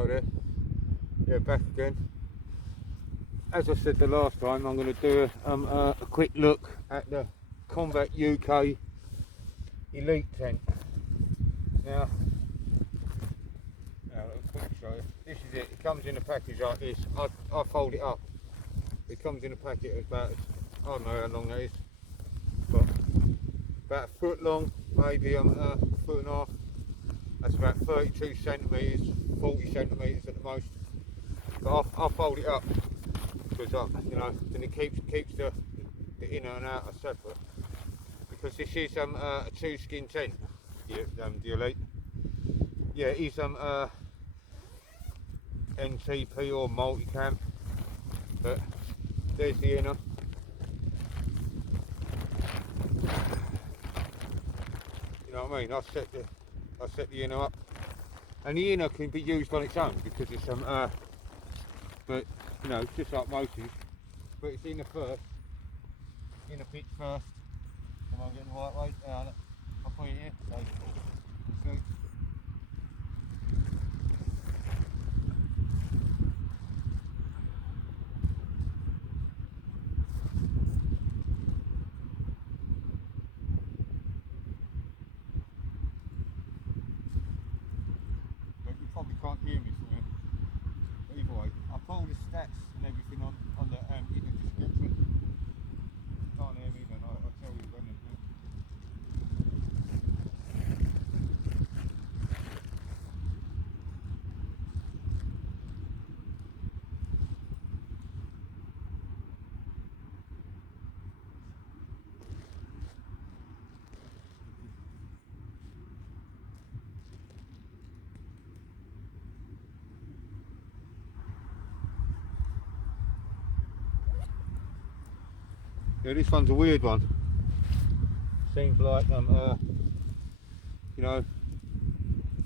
Hello there. Yeah, back again. As I said the last time, I'm going to do a quick look at the Kombat UK Elite tent. Now a quick show you. This is it. It comes in a package like this. I fold it up. It comes in a packet about, I don't know how long that is, but about a foot long, maybe a foot and a half. That's about 32 centimetres, 40 centimetres at the most. But I fold it up because you know, then it keeps the inner and outer separate. Because this is a 2-skin tent, the Elite. Yeah, it is NTP or multicam, but there's the inner. You know what I mean? I set the inner up, and the inner can be used on its own because it's but you know, just like most is, but it's inner first, inner pitch first. Am I getting the right way? Yeah, I'll put it here. So you see. You probably can't hear me from here. But either way, I put all the stats and everything on the in the description. If you can't hear me, then I'll tell you when it's good. Yeah, this one's a weird one. Seems like you know,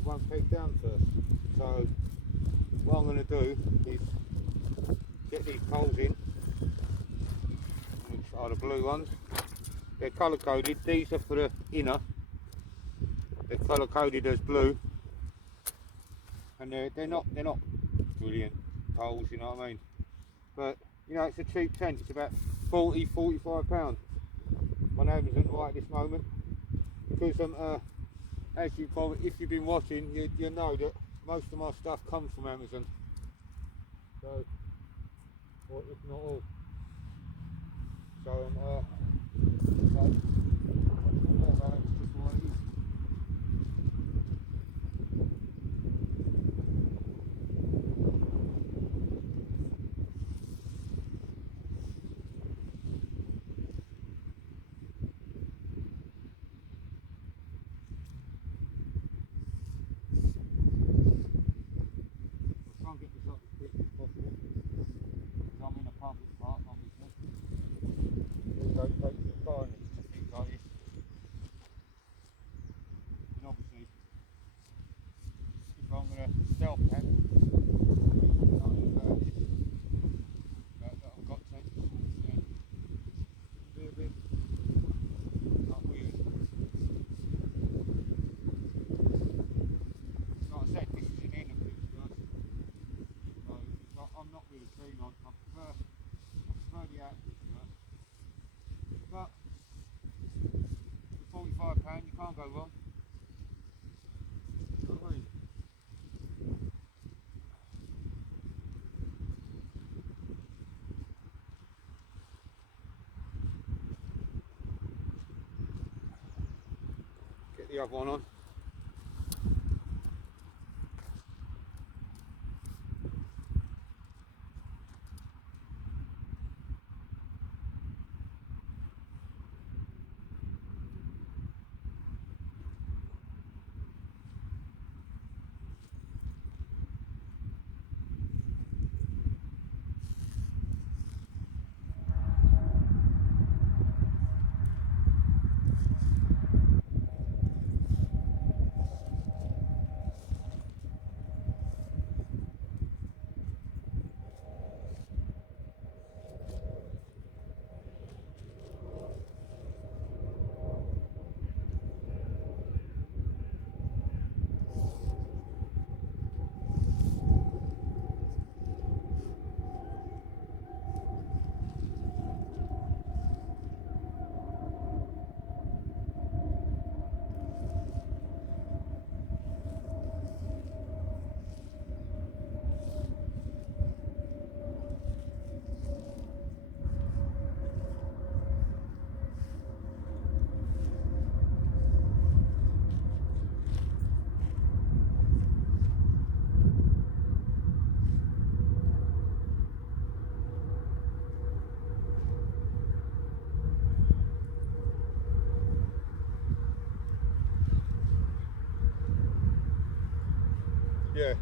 one peg down first. So what I'm going to do is get these poles in, which are the blue ones. They're colour coded. These are for the inner. They're colour coded as blue, and they're not brilliant poles. You know what I mean? But you know, it's a cheap tent. It's about £45 on Amazon right at this moment, because as you probably, if you've been watching, you know that most of my stuff comes from Amazon. So, or if not all. So get this up as quick as possible, because I'm in a public park, obviously. Don't take the car and things like this. And obviously, if I'm going to stealth pan, I've got to, yeah, be a bit not weird. Like I said, this is an inner pitch, guys. So I'm not really keen on. I prefer the out pitch, guys. But for £45, you can't go wrong. You know what I mean? Get the other one on. yeah,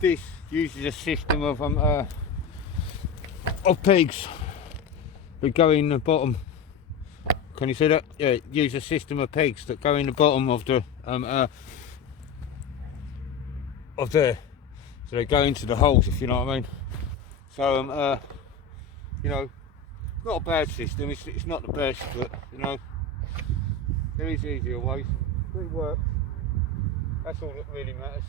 this uses a system of pegs that go in the bottom. Can you see that? Yeah, it uses a system of pegs that go in the bottom of the of there, so they go into the holes, if you know what I mean. So you know, not a bad system. It's not the best, but you know, there is easier ways. But it works. That's all that really matters.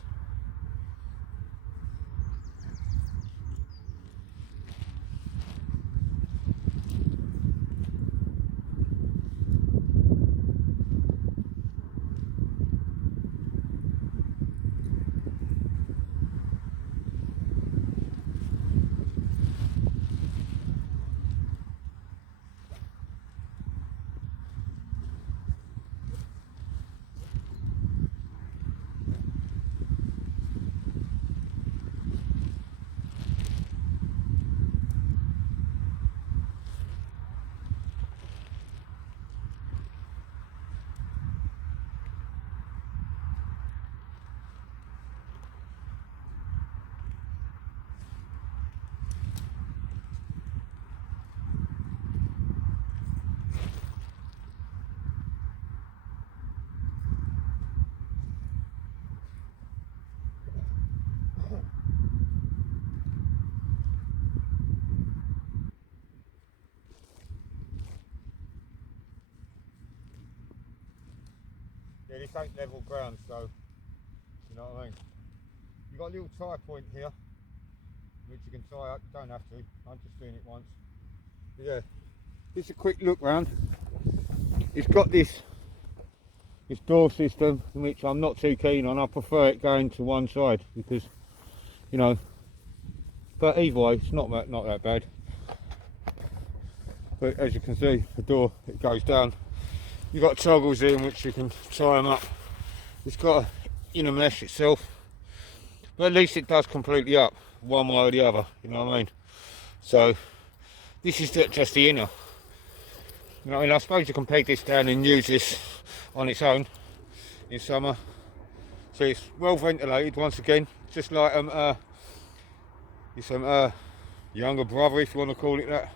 Yeah, this ain't level ground, so you know what I mean. You've got a little tie point here, which you can tie up. You don't have to. I'm just doing it once. But yeah, just a quick look round. It's got this door system, which I'm not too keen on. I prefer it going to one side because, you know. But either way, it's not that bad. But as you can see, the door, it goes down. You've got toggles in which you can tie them up. It's got a inner mesh itself, but at least it does completely up one way or the other, you know what I mean. So this is just the inner, you know. I mean, I suppose you can peg this down and use this on its own in summer. So it's well ventilated once again, just like your younger brother, if you want to call it that,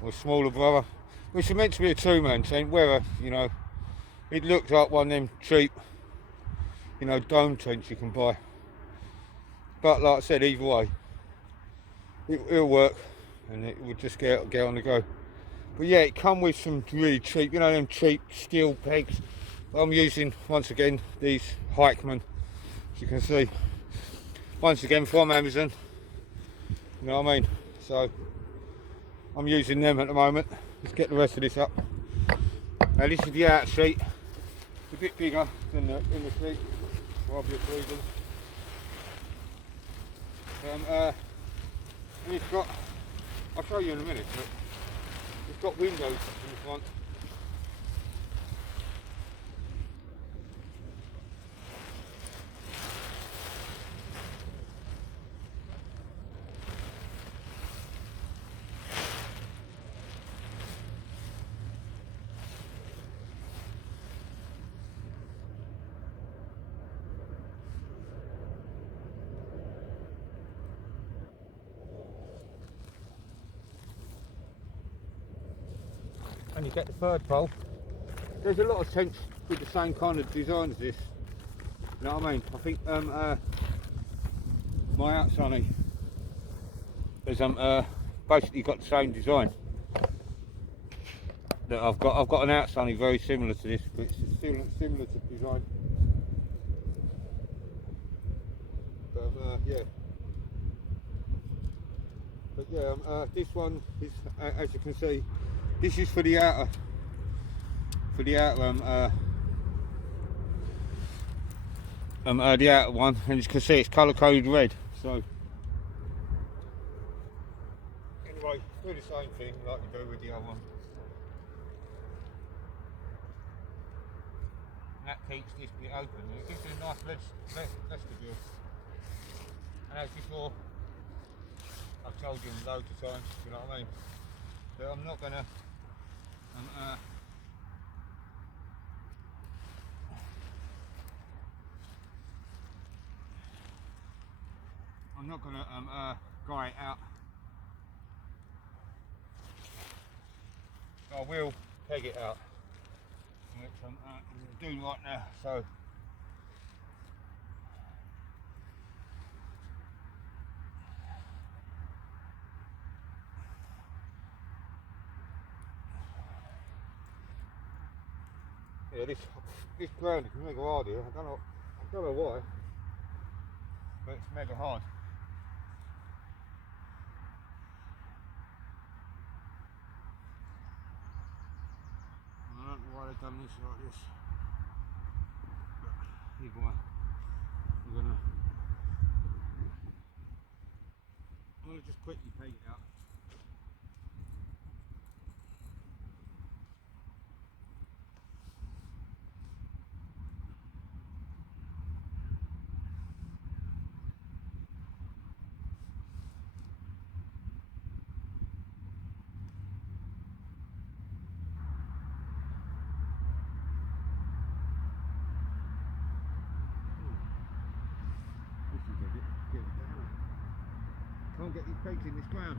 or smaller brother, which is meant to be a two-man tent, whether, you know, it looked like one of them cheap, you know, dome tents you can buy. But like I said, either way, it'll work, and it will just get on the go. But yeah, it come with some really cheap, you know, them cheap steel pegs. I'm using, once again, these Hikeman, as you can see, once again from Amazon, you know what I mean. So I'm using them at the moment. Let's get the rest of this up. Now this is the outer sheet. It's a bit bigger than the inner sheet for obvious reasons. And it's got, I'll show you in a minute, but it's got windows in the front. And you get the third pole. There's a lot of tents with the same kind of design as this. You know what I mean? I think my outside has basically got the same design that I've got. I've got an outside very similar to this, but it's similar to design. But yeah. But yeah, this one is, as you can see, this is for the outer, the outer one, and as you can see, it's colour coded red. So anyway, do the same thing like you do with the other one. And that keeps this bit open. It gives it a nice vestibule. And as before, I've told you loads of times, you know what I mean. But I'm not gonna I'm not going to guy it out. I will peg it out, which I'm doing right now. So yeah, this ground is mega hard here. I don't know why, but it's mega hard. I don't know why they've done this like this. But either way, I'm gonna just quickly peg it out. Can't get these pegs in this ground.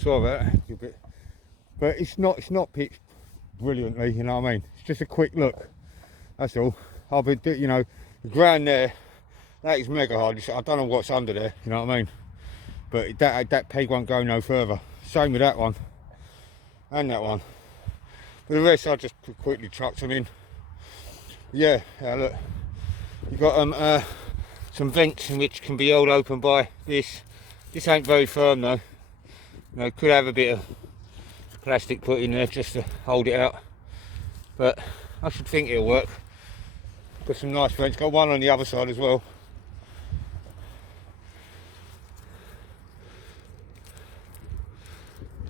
Sorry about that, a bit, but it's not pitched brilliantly, you know what I mean. It's just a quick look, that's all. I've been, you know, the ground there, that is mega hard. I don't know what's under there, you know what I mean. But that peg won't go no further. Same with that one and that one. But the rest I just quickly chucked them in. Yeah, look, you've got some vents in which can be held open by this. This ain't very firm though. You know, could have a bit of plastic put in there just to hold it out, but I should think it'll work. Got some nice vents, got one on the other side as well.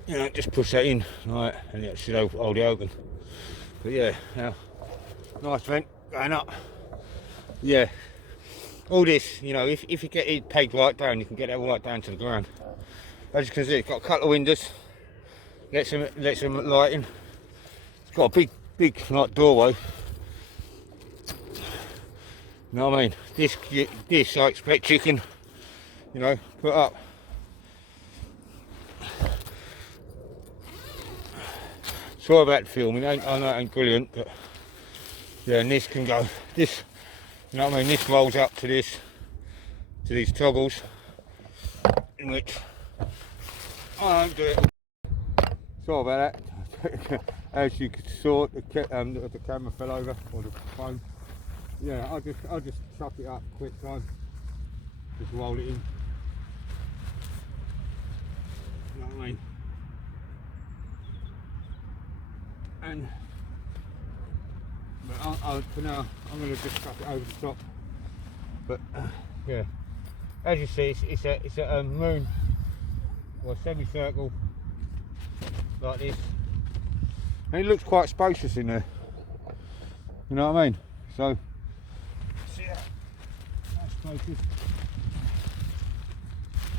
You know, just push that in, right, and it should hold it open. But yeah, now, nice vent going up. Yeah, all this, you know, if you get it pegged right down, you can get that right down to the ground. As you can see, it's got a couple of windows, lets some light in. It's got a big like doorway. You know what I mean? This I expect you can, you know, put up. Sorry about the filming, I know it ain't brilliant, but yeah, and this can go, this, you know what I mean, this rolls up to this, to these toggles, in which I don't do it. Sorry about that. As you saw, the camera fell over, or the phone. Yeah, I'll just chuck it up quick time, just roll it in. what I mean? And but for now, I'm going to just chuck it over the top. But yeah, as you see, it's a moon or semicircle like this, and it looks quite spacious in there. You know what I mean? So, yeah, that's spacious.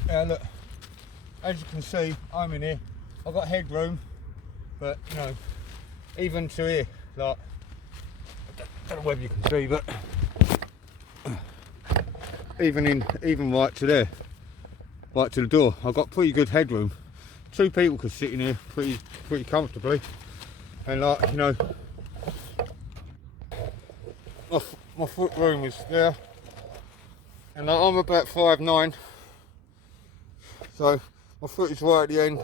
Yeah, look, as you can see, I'm in here. I've got headroom, but you know, even to here, like, I don't know whether you can see, but even right to there, right to the door, I've got pretty good headroom. 2 people could sit in here pretty comfortably, and like, you know, my foot room is there, and like, I'm about 5'9", so my foot is right at the end,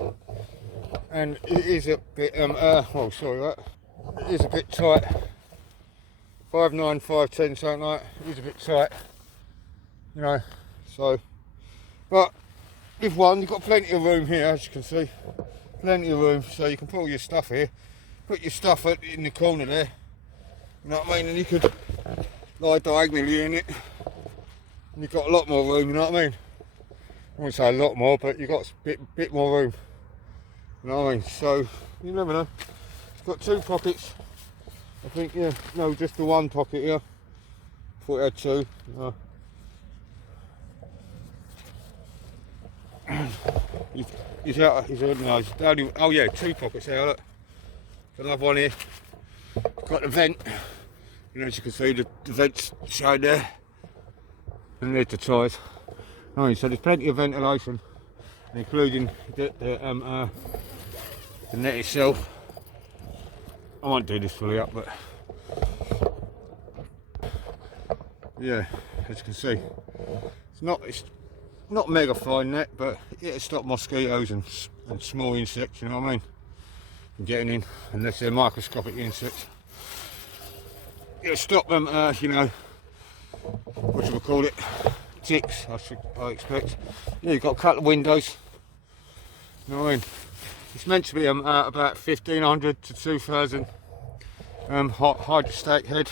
and it is a bit oh sorry, that it is a bit tight. 5'9", 5'10", something like that. It is a bit tight, you know. So, but with one, you've got plenty of room here, as you can see, plenty of room, so you can put all your stuff here. Put your stuff in the corner there. You know what I mean? And you could lie diagonally in it, and you've got a lot more room. You know what I mean? I wouldn't say a lot more, but you've got a bit more room. You know what I mean? So you never know. It's got 2 pockets. I think, yeah, no, just the 1 pocket here. I thought it had 2. Oh yeah, 2 pockets there, look. Got another one here. Got the vent. You know, as you can see, the vent's showing there. And there's the ties. Alright, so there's plenty of ventilation, including the net itself. I won't do this fully up, but yeah, as you can see, it's not mega fine net, but it'll stop mosquitoes and small insects, you know what I mean, from getting in, unless they're microscopic insects. It'll stop them, you know, what do we call it, ticks, I expect. Yeah, you've got a couple of windows, you know what I mean. It's meant to be about 1,500 to 2,000 hydrostatic head.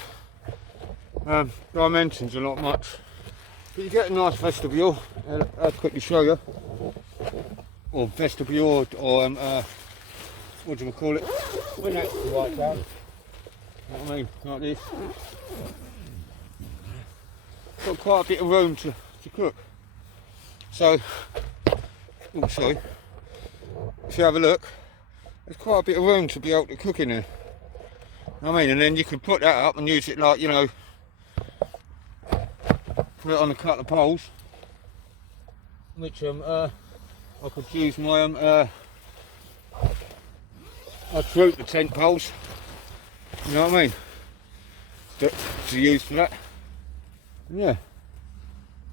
Dimensions are not much, but you get a nice vestibule. I'll quickly show you. Or vestibule, or what do we call it? When that's the right down. You know what I mean? Like this. Got quite a bit of room to cook. So, oh sorry. If you have a look, there's quite a bit of room to be able to cook in there. You know what I mean? And then you can put that up and use it like, you know, put it on a couple of poles, which I could use my I troop the tent poles, you know what I mean, to use for that. And yeah,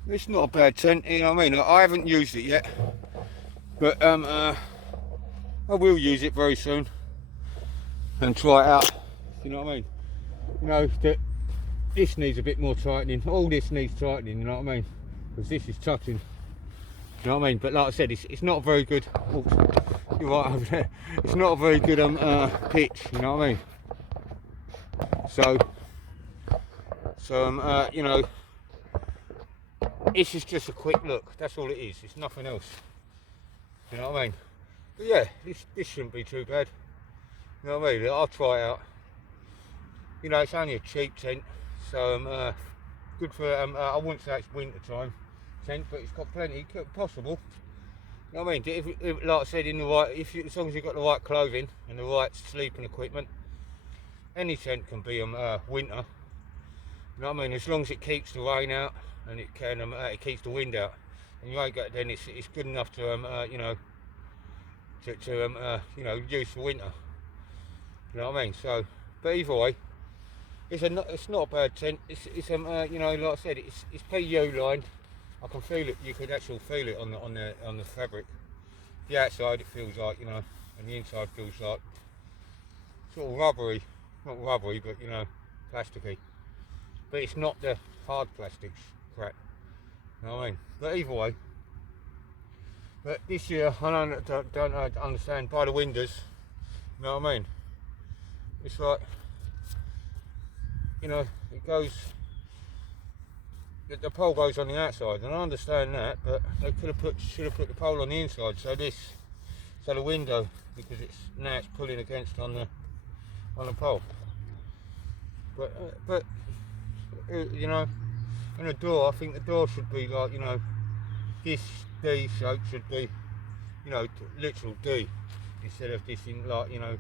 it's not a bad tent, you know what I mean. I haven't used it yet, but I will use it very soon and try it out, you know what I mean. You know, this needs a bit more tightening, all this needs tightening, you know what I mean, because this is touching, you know what I mean. But like I said, it's not very good. Oops, you're right over there. It's not a very good pitch, you know what I mean. So you know, this is just a quick look, that's all it is, it's nothing else, you know what I mean. But yeah, this shouldn't be too bad, you know what I mean. I'll try it out. You know, it's only a cheap tent, so good for I wouldn't say it's winter time tent, but it's got plenty possible. You know what I mean? If, like I said, in the right, as long as you've got the right clothing and the right sleeping equipment, any tent can be winter. You know what I mean? As long as it keeps the rain out and it can it keeps the wind out, and you ain't got, then it's good enough to you know, you know, use for winter. You know what I mean? So, but either way, it's not a bad tent. It's you know, like I said, it's PU lined. I can feel it. You could actually feel it on the fabric. The outside it feels like, you know, and the inside feels like sort of rubbery, not rubbery, but you know, plasticky. But it's not the hard plastics crap. You know what I mean? But either way, But this year, I don't understand, by the windows, you know what I mean? It's like, you know, it goes, the pole goes on the outside, and I understand that, but they should have put the pole on the inside, so the window, because now it's pulling against on the pole. But you know, in a door, I think the door should be like, you know, this D shape should be, you know, literal D, instead of this in, like, you know,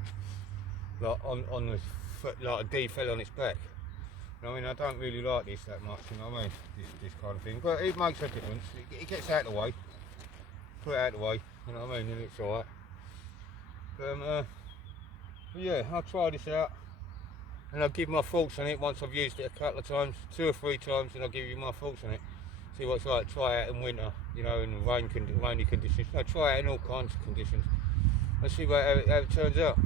like on the foot, like a D fell on its back. You know, I mean, I don't really like this that much, you know what I mean, this kind of thing, but it makes a difference. It gets out of the way, put it out of the way, you know what I mean, and it's alright. But yeah, I'll try this out, and I'll give my thoughts on it once I've used it a couple of times, 2 or 3 times, and I'll give you my thoughts on it. See what it's like. Try it out in winter, you know, in rainy conditions. No, try it in all kinds of conditions, and see how it turns out.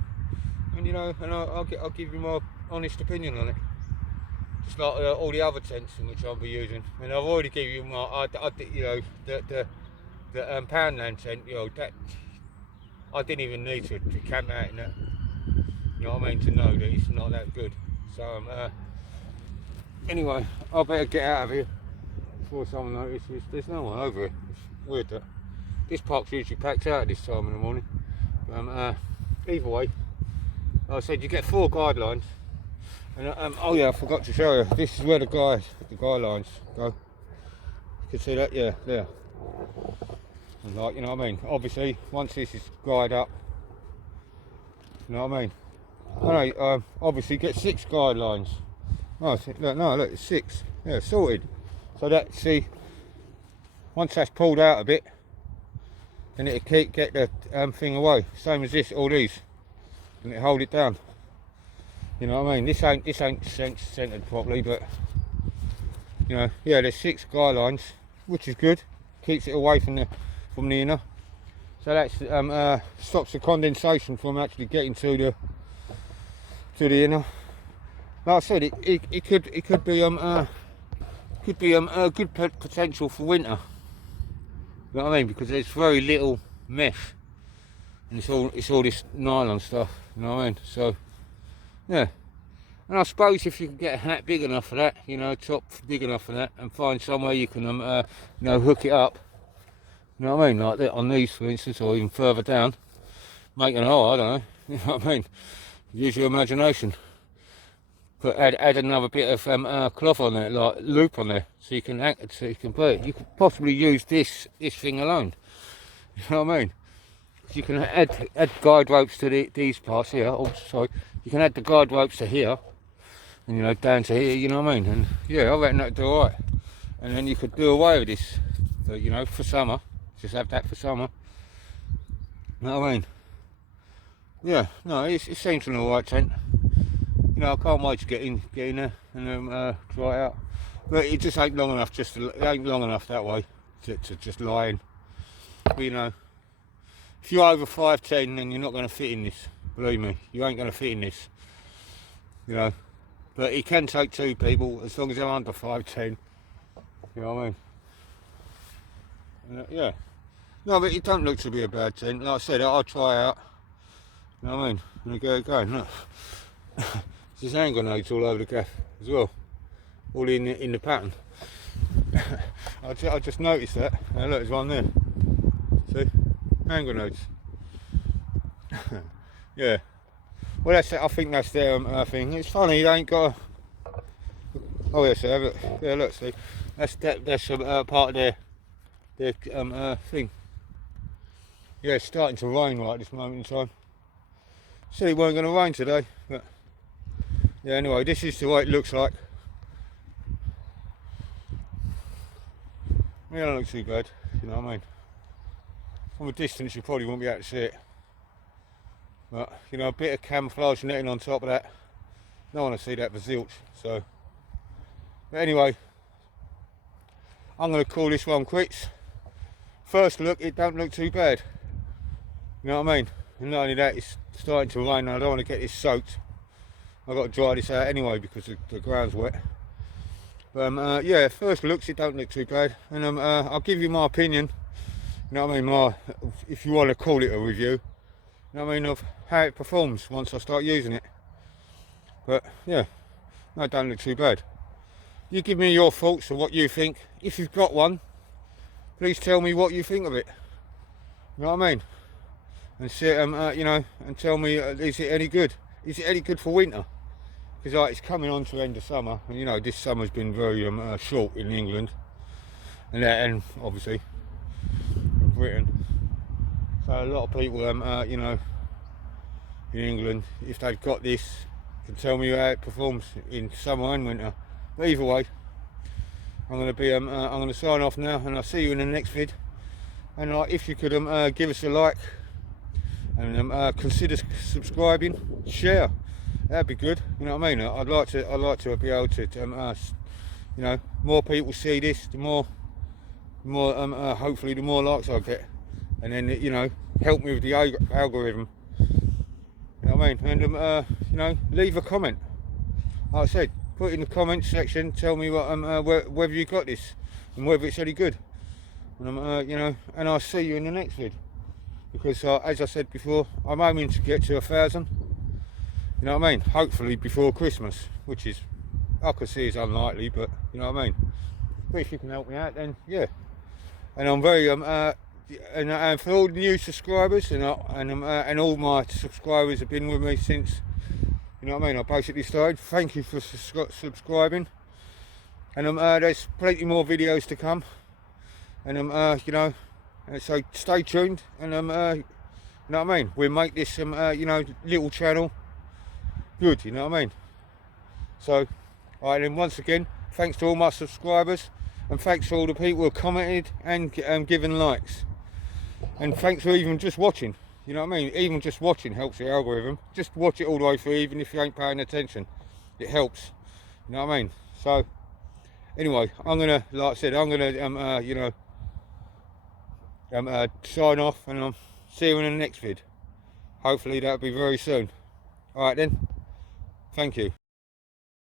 And you know, and I'll give you my honest opinion on it. Just like all the other tents in which I'll be using. And I've already given you my, you know, the Poundland tent. You know, that I didn't even need to camp out in that. You know what I mean? To know that it's not that good. So anyway, I better get out of here before someone notices. There's no one over here. It's weird that this park's usually packed out at this time in the morning. Either way, like I said, you get 4 guidelines. And oh yeah, I forgot to show you. This is where the guidelines go. You can see that, yeah, there. And like, you know what I mean. Obviously, once this is guyed up, you know what I mean. I obviously get 6 guidelines. Oh, look, it's 6. Yeah, sorted. So that, see, once that's pulled out a bit, then it'll get the thing away. Same as this, all these, and it hold it down. You know what I mean? This ain't centered properly, but you know, yeah, there's 6 guidelines, which is good. Keeps it away from the inner. So that stops the condensation from actually getting to the inner. Like I said, it could be a good potential for winter. You know what I mean? Because there's very little mesh, and it's all this nylon stuff. You know what I mean? So yeah. And I suppose if you can get a hat big enough for that, you know, top big enough for that, and find somewhere you can you know, hook it up. You know what I mean? Like that on these, for instance, or even further down. Make an hole, I don't know. You know what I mean? Use your imagination. But add another bit of cloth on there, like loop on there, so you can put it. You could possibly use this thing alone. You know what I mean? You can add guide ropes to these parts here. Oh, sorry. You can add the guide ropes to here, and you know, down to here. You know what I mean? And yeah, I reckon that'd do alright. And then you could do away with this, you know, for summer. Just have that for summer. You know what I mean? Yeah. No, it seems an alright tent. You know, I can't wait to get in there and try it out. But it just ain't long enough. It ain't long enough that way to just lie in. But you know, if you're over 5'10", then you're not going to fit in this. Believe me, you ain't going to fit in this. You know, but it can take 2 people as long as they're under 5'10". You know what I mean? And, yeah. No, but it don't look to be a bad tent. Like I said, I'll try out. You know what I mean? And I get it going. Look. There's hand grenades all over the gaff as well, all in the pattern. I just noticed that. Look, there's one there. See, hand grenades. Yeah. Well, that's it. I think that's their thing. It's funny, they ain't got a... Oh yes, yeah, look. Yeah, look. See, that's part of their thing. Yeah, it's starting to rain right this moment in time. Said it weren't going to rain today, but yeah. Anyway, this is the way it looks like. It don't look too bad, you know what I mean. From a distance, you probably won't be able to see it, but you know, a bit of camouflage netting on top of that. No one will see that for zilch. So, but anyway, I'm going to call this one quits. First look, it don't look too bad. You know what I mean? And not only that, it's starting to rain and I don't want to get this soaked. I've got to dry this out anyway because the ground's wet. But yeah, first looks, it don't look too bad. And I'll give you my opinion you know what I mean, if you want to call it a review, you know what I mean, of how it performs once I start using it. But yeah, no, it don't look too bad. You give me your thoughts of what you think. If you've got one, please tell me what you think of it. You know what I mean? And see, you know, and tell me, is it any good? Is it any good for winter? Because it's coming on to the end of summer, and you know this summer's been very short in England, and obviously in Britain. So a lot of people, you know, in England, if they've got this, can tell me how it performs in summer and winter. But either way, I'm going to sign off now, and I'll see you in the next vid. And if you could give us a like and consider subscribing, share, that'd be good. You know what I mean? I'd like to be able to, you know, more people see this, the more hopefully the more likes I get, and then you know, help me with the algorithm. You know what I mean? And you know, leave a comment. Like I said, put it in the comments section. Tell me what whether you got this and whether it's any good. And you know, and I'll see you in the next vid. Because as I said before, I'm aiming to get to 1,000. You know what I mean? Hopefully before Christmas, which is, I could see is unlikely, but you know what I mean. But if you can help me out, then yeah. And I'm very and for all the new subscribers and all my subscribers have been with me since, you know what I mean, I basically started. Thank you for subscribing. And there's plenty more videos to come. And you know, so stay tuned. And you know what I mean. We'll make this you know, little channel good. You know what I mean. So, alright, then once again, thanks to all my subscribers, and thanks to all the people who have commented and given likes. And thanks for even just watching. You know what I mean? Even just watching helps the algorithm. Just watch it all the way through, even if you ain't paying attention. It helps. You know what I mean? So, anyway, I'm gonna, like I said, I'm gonna you know, sign off, and I'll see you in the next vid. Hopefully that'll be very soon. Alright then. Thank you.